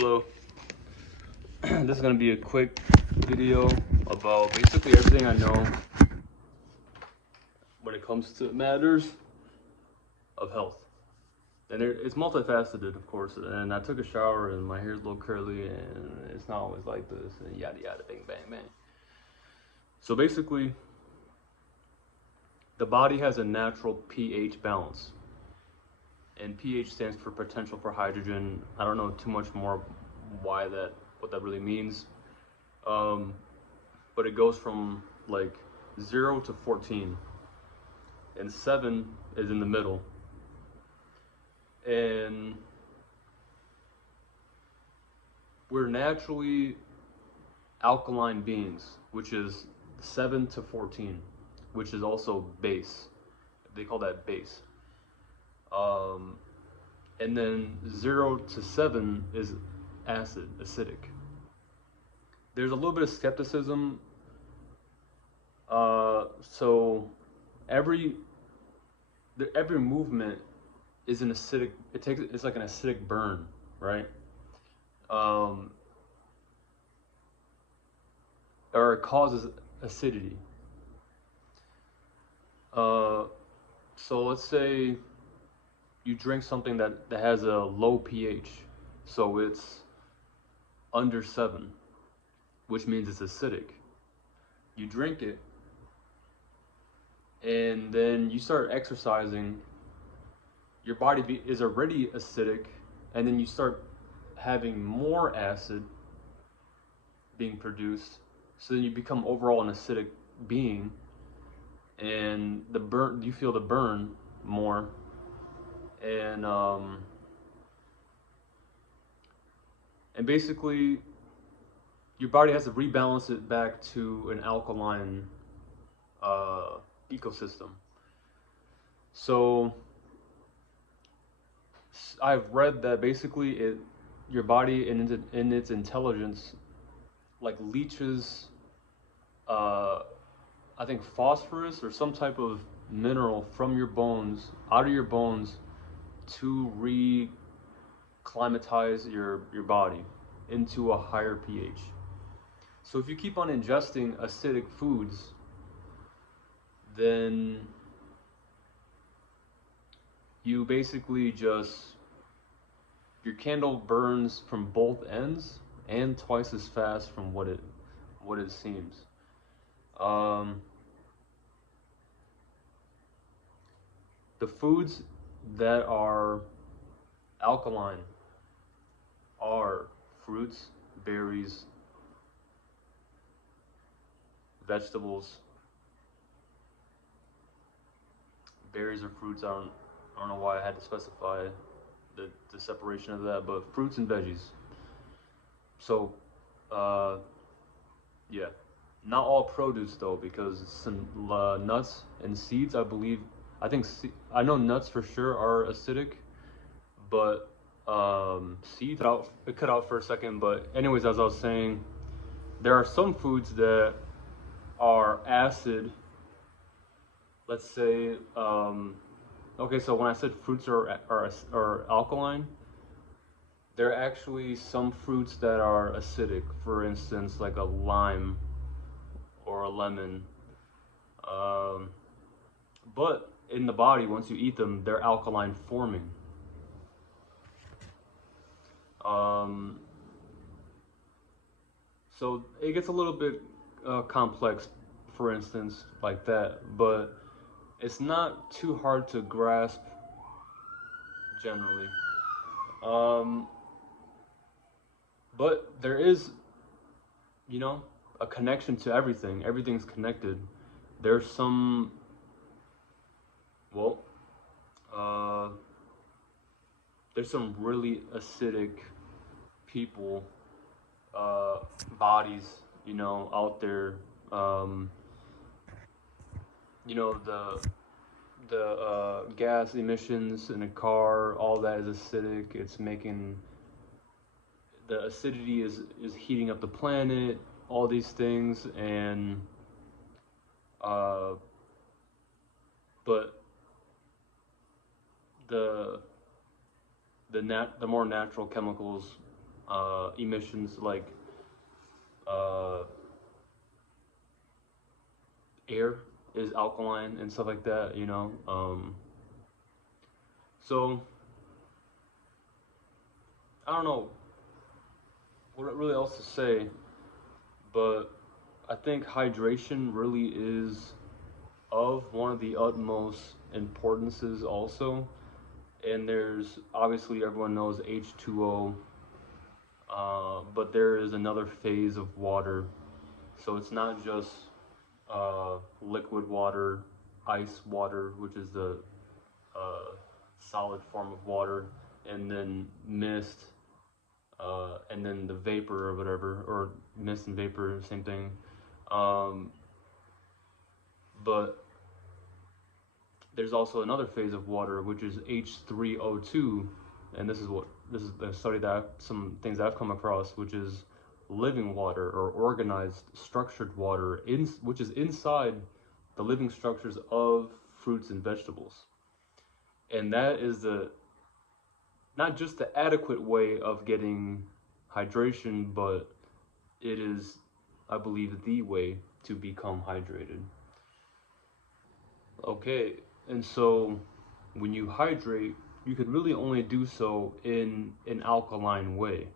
Hello. This is going to be a quick video about basically everything I know when it comes to matters of health. And it's multifaceted, of course. And I took a shower and my hair's a little curly and it's not always like this and yada yada, bang bang bang. So basically, the body has a natural pH balance. And pH stands for potential for hydrogen. I don't know too much more what that really means. But it goes from like 0 to 14, and 7 is in the middle. And we're naturally alkaline beings, which is 7 to 14, which is also base. They call that base. And then 0 to 7 is acidic. There's a little bit of skepticism. So every movement is an acidic. It's like an acidic burn, right? Or it causes acidity. So let's say you drink something that has a low pH, so it's under 7, which means it's acidic. You drink it, and then you start exercising. Your body is already acidic, and then you start having more acid being produced. So then you become overall an acidic being, and you feel the burn more, and basically your body has to rebalance it back to an alkaline ecosystem. So I've read that basically your body in its intelligence like leaches I think phosphorus or some type of mineral from your bones, out of your bones, to reclimatize your body into a higher pH. So if you keep on ingesting acidic foods, then you basically your candle burns from both ends and twice as fast from what it seems. The foods that are alkaline are fruits, berries, vegetables. Berries or fruits, I don't know why I had to specify the separation of that, but fruits and veggies. So, yeah, not all produce though, because some nuts and seeds, I know nuts for sure are acidic, but seeds, it cut out for a second. But anyways, as I was saying, there are some foods that are acid. Let's say, okay, so when I said fruits are alkaline, there are actually some fruits that are acidic. For instance, like a lime or a lemon. But in the body, once you eat them, they're alkaline forming. So it gets a little bit complex, for instance, like that, but it's not too hard to grasp generally. But there is, a connection to everything. Everything's connected. There's some, there's some really acidic people, bodies, out there. The gas emissions in a car, all that is acidic. It's making the acidity is heating up the planet. All these things, and but the more natural chemicals emissions like uh, air is alkaline and stuff like that, you know. So I don't know what really else to say, but I think hydration really is of one of the utmost importances also. And there's obviously everyone knows H2O, but there is another phase of water. So it's not just liquid water, ice water, which is the uh, solid form of water, and then mist, and then the vapor or whatever, or mist and vapor, same thing. Um, but there's also another phase of water, which is H3O2, and this is the study that some things I've come across, which is living water or organized, structured water, which is inside the living structures of fruits and vegetables, and that is the not just the adequate way of getting hydration, but it is, I believe, the way to become hydrated. Okay, and so when you hydrate, you could really only do so in an alkaline way.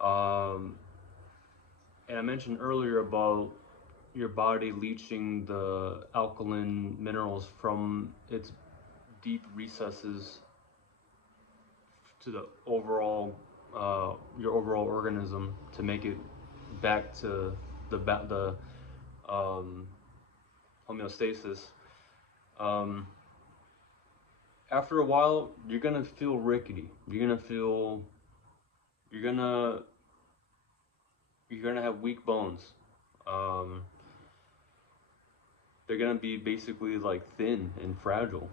Um, and I mentioned earlier about your body leaching the alkaline minerals from its deep recesses to the overall, your overall organism to make it back to the um, homeostasis. Um, After a while, you're gonna feel rickety. You're gonna you're gonna have weak bones. Um, they're gonna be basically like thin and fragile,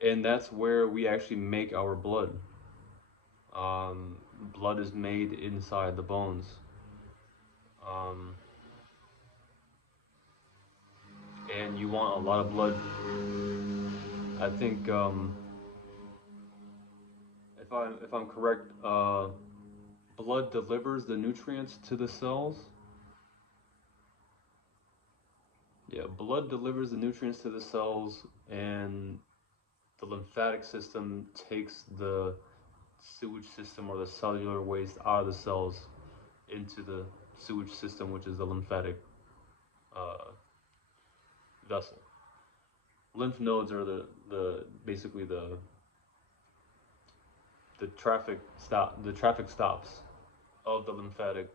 and that's where we actually make our blood. Blood is made inside the bones. Um, and you want a lot of blood. I think if I'm correct, blood delivers the nutrients to the cells. Yeah, blood delivers the nutrients to the cells, and the lymphatic system takes the sewage system or the cellular waste out of the cells into the sewage system, which is the lymphatic uh, vessel. Lymph nodes are the basically the traffic stops of the lymphatic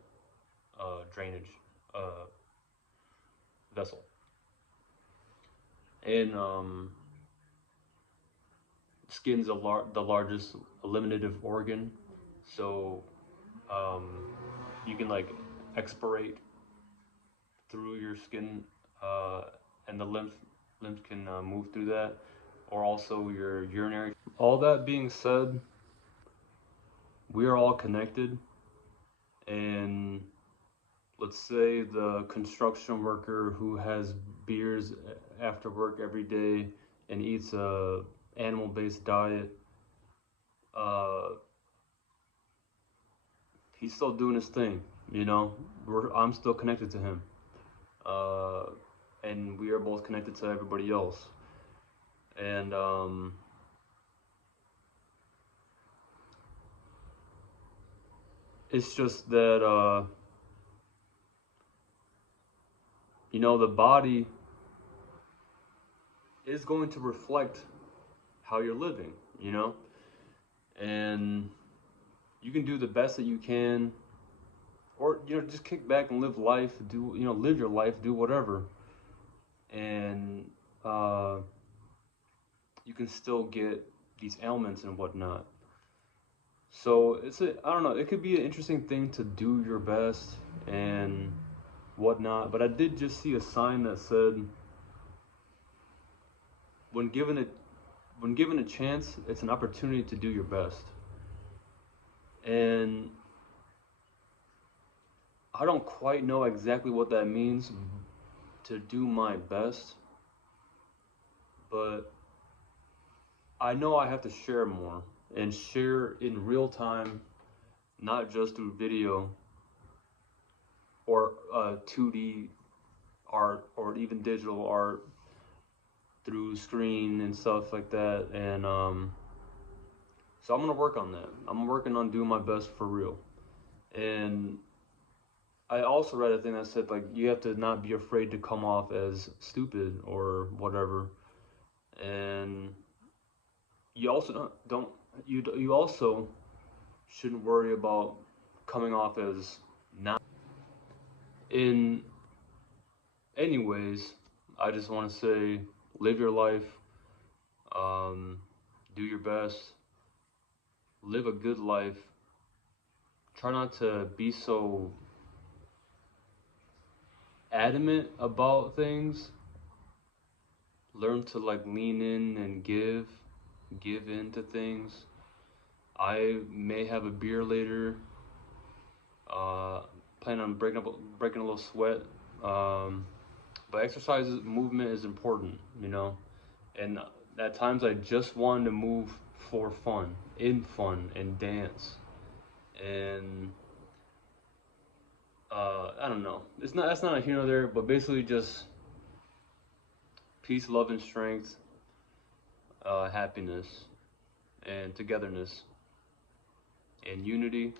drainage uh, vessel. And skin's the largest eliminative organ, so um, you can like expirate through your skin, uh, and the lymph can move through that, or also your urinary. All that being said, we are all connected, and let's say the construction worker who has beers after work every day and eats a animal-based diet, uh, he's still doing his thing, you know. I'm still connected to him, uh, and we are both connected to everybody else. And it's just that you know, the body is going to reflect how you're living, you know, and you can do the best that you can, or you know, just kick back and live life, live your life, do whatever, and uh, you can still get these ailments and whatnot. So I don't know, it could be an interesting thing to do your best and whatnot, but I did just see a sign that said, when given a when given a chance, it's an opportunity to do your best. And I don't quite know exactly what that means, to do my best, but I know I have to share more. and share in real time, not just through video or 2D art or even digital art through screen and stuff like that. And so I'm gonna work on that. I'm working on doing my best for real. And I also read a thing that said like you have to not be afraid to come off as stupid or whatever. And you also don't you also shouldn't worry about coming off as not. In anyways, I just want to say live your life, um, do your best, live a good life. Try not to be so adamant about things. Learn to like lean in and give in to things. I may have a beer later. Uh, Plan on breaking a little sweat. Um, but exercise movement is important, you know. And at times I just wanted to move for fun, and dance. And I don't know. That's not a here nor there, but basically just peace, love, and strength, happiness, and togetherness, and unity.